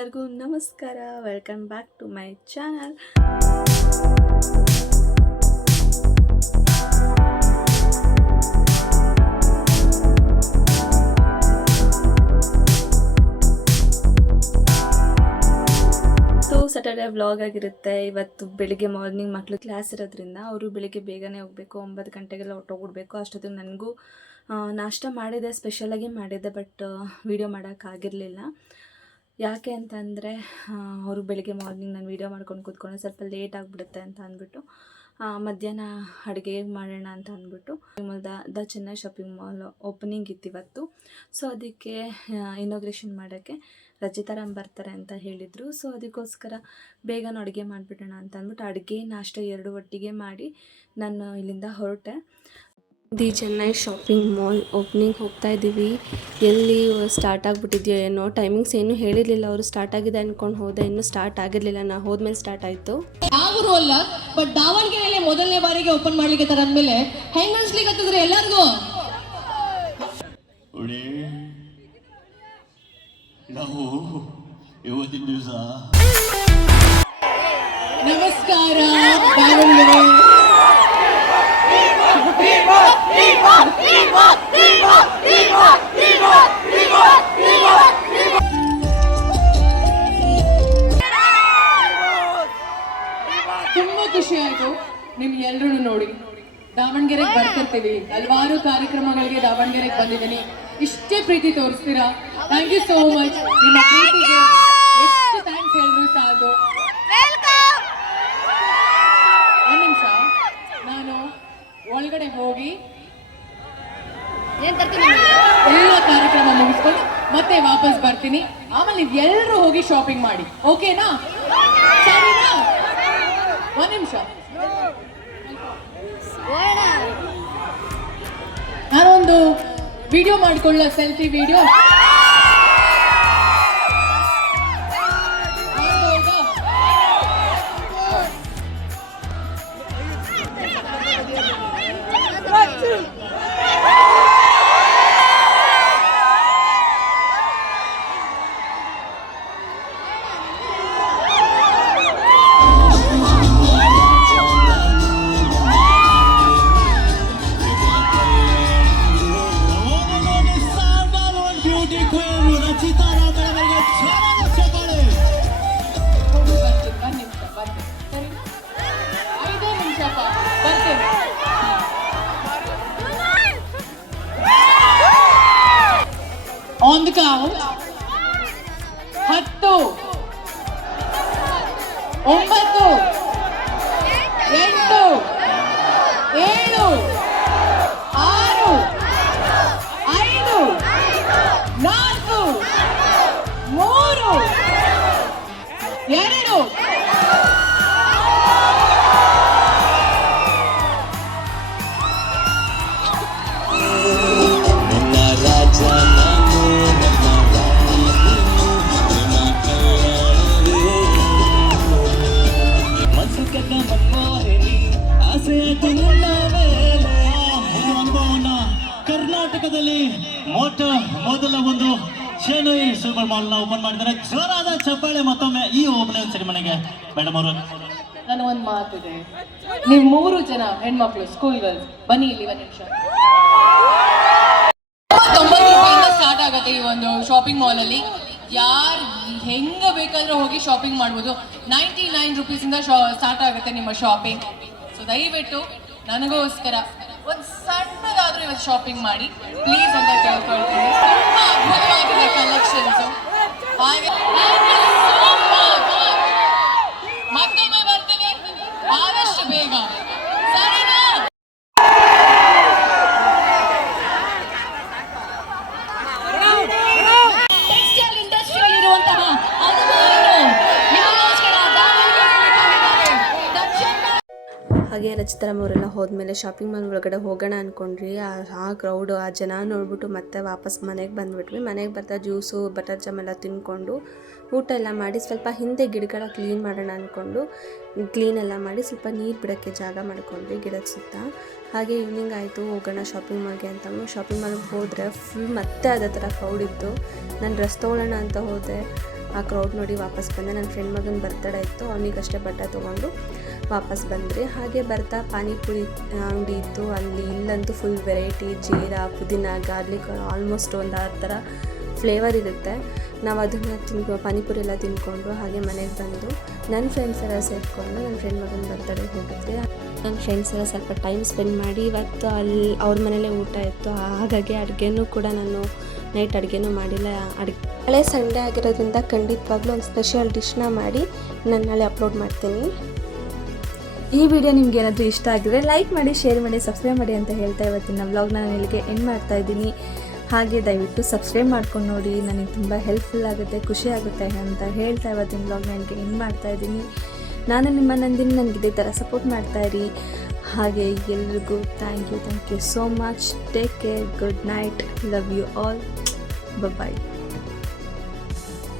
ಎಲ್ಲರಿಗೂ ನಮಸ್ಕಾರ. Welcome back to my channel. Saturday vlog ಆಗಿರುತ್ತೆ. ಇವತ್ತು ಬೆಳಿಗ್ಗೆ ಮಾರ್ನಿಂಗ್ ಮಕ್ಕಳು ಕ್ಲಾಸ್ ಇರೋದ್ರಿಂದ ಅವರು ಬೆಳಿಗ್ಗೆ ಬೇಗನೆ ಹೋಗಬೇಕು, 9 ಗಂಟೆಗೆಲ್ಲ ಹೊಟ್ಟೋಗ್ಬಿಡ್ಬೇಕು. ಅಷ್ಟೊತ್ತಿಗೆ ನನಗೂ ನಾಷ್ಟ ಮಾಡಿದೆ, ಸ್ಪೆಷಲಾಗಿ ಮಾಡಿದ್ದೆ, ಬಟ್ ವೀಡಿಯೋ ಮಾಡೋಕ್ಕಾಗಿರಲಿಲ್ಲ. ಯಾಕೆ ಅಂತಂದರೆ ಅವರು ಬೆಳಿಗ್ಗೆ ಮಾರ್ನಿಂಗ್ ನಾನು ವೀಡಿಯೋ ಮಾಡ್ಕೊಂಡು ಕೂತ್ಕೊಂಡು ಸ್ವಲ್ಪ ಲೇಟ್ ಆಗಿಬಿಡುತ್ತೆ ಅಂತ ಅಂದ್ಬಿಟ್ಟು ಮಧ್ಯಾಹ್ನ ಅಡುಗೆ ಮಾಡೋಣ ಅಂತ ಅಂದ್ಬಿಟ್ಟು the Chennai shopping mall opening ಇತ್ತು ಇವತ್ತು. ಸೊ ಅದಕ್ಕೆ ಇನಾಗ್ರೇಷನ್ ಮಾಡೋಕ್ಕೆ ರಚಿತಾರಾಮ್ ಬರ್ತಾರೆ ಅಂತ ಹೇಳಿದರು. ಸೊ ಅದಕ್ಕೋಸ್ಕರ ಬೇಗನೆ ಅಡುಗೆ ಮಾಡಿಬಿಡೋಣ ಅಂತ ಅಂದ್ಬಿಟ್ಟು ಅಡುಗೆ ನಾಷ್ಟ 2 ಒಟ್ಟಿಗೆ ಮಾಡಿ ನಾನು ಇಲ್ಲಿಂದ ಹೊರಟೆ. The Chennai shopping mall opening ಹೋಗ್ತಾ ಇದ್ದೀವಿ. ಎಲ್ಲಿ ಸ್ಟಾರ್ಟ್ ಆಗಿಬಿಟ್ಟಿದೆಯೋ ಏನೋ, ಟೈಮಿಂಗ್ಸ್ ಏನೂ ಹೇಳಿರಲಿಲ್ಲ. ಅವರು ಸ್ಟಾರ್ಟ್ ಆಗಿದೆ ಅಂದ್ಕೊಂಡು ಹೋದೆ, ಇನ್ನೂ ಸ್ಟಾರ್ಟ್ ಆಗಿರಲಿಲ್ಲ. ನಾ ಹೋದ್ಮೇಲೆ ಸ್ಟಾರ್ಟ್ ಆಯಿತು. ಯಾರು ಅಲ್ಲ, ಬಟ್ ದಾವಣಗೆರೆಯಲ್ಲಿ ಮೊದಲನೇ ಬಾರಿಗೆ ಓಪನ್ ಮಾಡ್ಲಿಕ್ಕೆ ತರ ಅಂದಮೇಲೆ ಹೆಂಗ್ ಅನ್ಸ್ಲಿಕ್ಕೆ ಹತ್ತಿದ್ರೆ ಎಲ್ಲರಿಗೂ ನಾವು ಇವತ್ತಿನ ದಿವಸ ನಮಸ್ಕಾರ ದಾವಣಗೆರೆ. ತುಂಬಾ ಖುಷಿ ಆಯ್ತು ನಿಮ್ ಎಲ್ರೂ ನೋಡಿ. ದಾವಣಗೆರೆಗೆ ಬರ್ತಿರ್ತೀವಿ, ಹಲವಾರು ಕಾರ್ಯಕ್ರಮಗಳಿಗೆ ದಾವಣಗೆರೆಗೆ ಬಂದಿದ್ದೀನಿ. ಇಷ್ಟೇ ಪ್ರೀತಿ ತೋರಿಸ್ತೀರಾ, ಥ್ಯಾಂಕ್ ಯು ಸೋ ಮಚ್. ನಿಮ್ಮ ಪ್ರೀತಿಗೆ ಎಷ್ಟು ಥ್ಯಾಂಕ್ಸ್ ಹೇಳಿದ್ರು ಸಾಕು. ಒಂದು ನಿಮಿಷ, ನಾನು ಒಳಗಡೆ ಹೋಗಿ ಎಲ್ಲ ಕಾರ್ಯಕ್ರಮ ಮುಗಿಸ್ಕೊಂಡು ಮತ್ತೆ ವಾಪಸ್ ಬರ್ತೀನಿ. ಆಮೇಲೆ ನೀವು ಎಲ್ಲರೂ ಹೋಗಿ ಶಾಪಿಂಗ್ ಮಾಡಿ, ಓಕೆನಾ? ಸರಿನಾ? ಒಂದು ನಿಮಿಷ, ನಾನೊಂದು ವಿಡಿಯೋ ಮಾಡ್ಕೊಳ್ಳ, selfie video. On the count, 10, 9, 8, 7, 6, 5, 4, 3, 2. ಕರ್ನಾಟಕದಲ್ಲಿ ಮೊದಲ ಒಂದು ಚೆನ್ನೈ ಸೂಪರ್ ಮಾಲ್ ನ ಓಪನ್ ಮಾಡಿದ್ದಾರೆ. ಜೋರಾದ ಚಪ್ಪಾಳೆ ಮತ್ತೊಮ್ಮೆ ಈ ಓಪನಿಂಗ್ ಸೆರೆಮನಿಗೆ. ಮೇಡಮ್ ಅವರು, ನನ್ನ ಒಂದು ಮಾತಿದೆ, ನೀವು 3 ಜನ ಹೆಣ್ಮಕ್ಳು ಸ್ಕೂಲ್ ಗರ್ಲ್ಸ್ ಬನ್ನಿ ಇಲ್ಲಿ ಒಂದು ನಿಮಿಷ. 90 ರೂಪಾಯಿಂದ ಸ್ಟಾರ್ಟ್ ಆಗುತ್ತೆ ಈ ಒಂದು ಶಾಪಿಂಗ್ ಮಾಲ್ ಅಲ್ಲಿ. ಯಾರು ಹೆಂಗ ಬೇಕಾದ್ರೂ ಹೋಗಿ ಶಾಪಿಂಗ್ ಮಾಡ್ಬೋದು. 99 ರೂಪೀಸಿಂದ ಸ್ಟಾರ್ಟ್ ಆಗುತ್ತೆ ನಿಮ್ಮ ಶಾಪಿಂಗ್. ಸೊ ದಯವಿಟ್ಟು ನನಗೋಸ್ಕರ ಒಂದು ಸಣ್ಣದಾದ್ರೂ ಇವತ್ತು ಶಾಪಿಂಗ್ ಮಾಡಿ ಪ್ಲೀಸ್ ಅಂತ ಕೇಳ್ಕೊಳ್ತೀನಿ. ತುಂಬಾ ಅದ್ಭುತವಾಗಿದೆ ಕಲೆಕ್ಷನ್ಸ್. ಹಾಗೆ ಮತ್ತೊಮ್ಮೆ ಬರ್ತೇನೆ ಆದಷ್ಟು ಬೇಗ, ಸರಿನಾ? ಟೆಕ್ಸ್ಟೈಲ್ ಇಂಡಸ್ಟ್ರಿಯಲ್ಲಿ ಇರುವಂತಹ ಹಾಗೆ ರಚಿತಾರಾಮ್ ಅವರೆಲ್ಲ ಹೋದ್ಮೇಲೆ ಶಾಪಿಂಗ್ ಮಾಲ್ ಒಳಗಡೆ ಹೋಗೋಣ ಅಂದ್ಕೊಂಡ್ರಿ. ಆ ಕ್ರೌಡು, ಆ ಜನ ನೋಡ್ಬಿಟ್ಟು ಮತ್ತೆ ವಾಪಸ್ ಮನೆಗೆ ಬಂದುಬಿಟ್ವಿ. ಮನೆಗೆ ಬರ್ತಾ ಜ್ಯೂಸು ಬಟರ್ ಜಾಮ್ ಎಲ್ಲ ತಿನ್ಕೊಂಡು ಊಟ ಎಲ್ಲ ಮಾಡಿ ಸ್ವಲ್ಪ ಹಿಂದೆ ಗಿಡಗಳ ಕ್ಲೀನ್ ಮಾಡೋಣ ಅಂದ್ಕೊಂಡು ಕ್ಲೀನೆಲ್ಲ ಮಾಡಿ ಸ್ವಲ್ಪ ನೀರು ಬಿಡೋಕ್ಕೆ ಜಾಗ ಮಾಡ್ಕೊಂಡ್ವಿ ಗಿಡದ ಸುತ್ತ. ಹಾಗೆ ಈವ್ನಿಂಗ್ ಆಯಿತು, ಹೋಗೋಣ ಶಾಪಿಂಗ್ ಮಾಲ್ಗೆ ಅಂತ. ಶಾಪಿಂಗ್ ಮಾಲ್ಗೆ ಹೋದರೆ ಫುಲ್ ಮತ್ತೆ ಅದೇ ಥರ ಕ್ರೌಡ್ ಇತ್ತು. ನಾನು ಡ್ರೆಸ್ ತೊಗೊಳ್ಳೋಣ ಅಂತ ಹೋದೆ, ಆ ಕ್ರೌಡ್ ನೋಡಿ ವಾಪಸ್ ಬಂದೆ. ನನ್ನ ಫ್ರೆಂಡ್ ಮಗನ ಬರ್ತಡೇ ಇತ್ತು, ಅವನಿಗಷ್ಟೇ ಬಟ್ಟೆ ತೊಗೊಂಡು ವಾಪಸ್ ಬಂದ್ರಿ. ಹಾಗೆ ಬರ್ತಾ ಪಾನಿಪುರಿ ಅಂಗಡಿ ಇತ್ತು, ಅಲ್ಲಿ ಇಲ್ಲಂತೂ ಫುಲ್ ವೆರೈಟಿ ಜೀರಾ, ಪುದೀನ, ಗಾರ್ಲಿಕ್ ಆಲ್ಮೋಸ್ಟ್ ಒಂದು 6 ಥರ ಫ್ಲೇವರ್ ಇರುತ್ತೆ. ನಾವು ಅದನ್ನು ಪಾನಿಪುರಿ ಎಲ್ಲ ತಿಂದ್ಕೊಂಡು ಹಾಗೆ ಮನೆಗೆ ಬಂದು ನನ್ನ ಫ್ರೆಂಡ್ಸ್ ಎಲ್ಲ ಸೇರಿಕೊಂಡು ನನ್ನ ಫ್ರೆಂಡ್ ಮಗನ ಬರ್ತಡೇಗೆ ಹೋಗಿದ್ವಿ. ನನ್ನ ಫ್ರೆಂಡ್ಸ್ ಎಲ್ಲ ಸ್ವಲ್ಪ ಟೈಮ್ ಸ್ಪೆಂಡ್ ಮಾಡಿ ಇವತ್ತು ಅಲ್ಲಿ ಅವ್ರ ಮನೇಲೇ ಊಟ ಇತ್ತು. ಹಾಗಾಗಿ ಅಡುಗೆನೂ ಕೂಡ ನಾನು ನೈಟ್ ಅಡುಗೆನೂ ಮಾಡಿಲ್ಲ. ನಾಳೆ ಸಂಡೇ ಆಗಿರೋದ್ರಿಂದ ಖಂಡಿತವಾಗ್ಲೂ ಒಂದು ಸ್ಪೆಷಲ್ ಡಿಶ್ನ ಮಾಡಿ ನಾನು ನಾಳೆ ಅಪ್ಲೋಡ್ ಮಾಡ್ತೀನಿ. ಈ ವಿಡಿಯೋ ನಿಮ್ಗೆ ಏನಾದರೂ ಇಷ್ಟ ಆಗಿದ್ರೆ ಲೈಕ್ ಮಾಡಿ, ಶೇರ್ ಮಾಡಿ, ಸಬ್ಸ್ಕ್ರೈಬ್ ಮಾಡಿ ಅಂತ ಹೇಳ್ತಾ ಇವತ್ತಿನ ವ್ಲಾಗ್ನ ನಾನು ಇಲ್ಲಿಗೆ ಎಂಡ್ ಮಾಡ್ತಾ ಇದ್ದೀನಿ. ಹಾಗೆ ದಯವಿಟ್ಟು ಸಬ್ಸ್ಕ್ರೈಬ್ ಮಾಡ್ಕೊಂಡು ನೋಡಿ, ನನಗೆ ತುಂಬ ಹೆಲ್ಪ್ಫುಲ್ ಆಗುತ್ತೆ, ಖುಷಿ ಆಗುತ್ತೆ ಅಂತ ಹೇಳ್ತಾ ಇವತ್ತಿನ ವ್ಲಾಗ್ನ ನನಗೆ ಎಂಡ್ ಮಾಡ್ತಾ ಇದ್ದೀನಿ. ನಾನು ನಿಮ್ಮ ನಂದಿನಿ, ನನಗೆ ಇದೇ ಥರ ಸಪೋರ್ಟ್ ಮಾಡ್ತಾಯಿರಿ. ಹಾಗೆ ಎಲ್ರಿಗೂ thank you so much. Take care, good night, love you all, bye.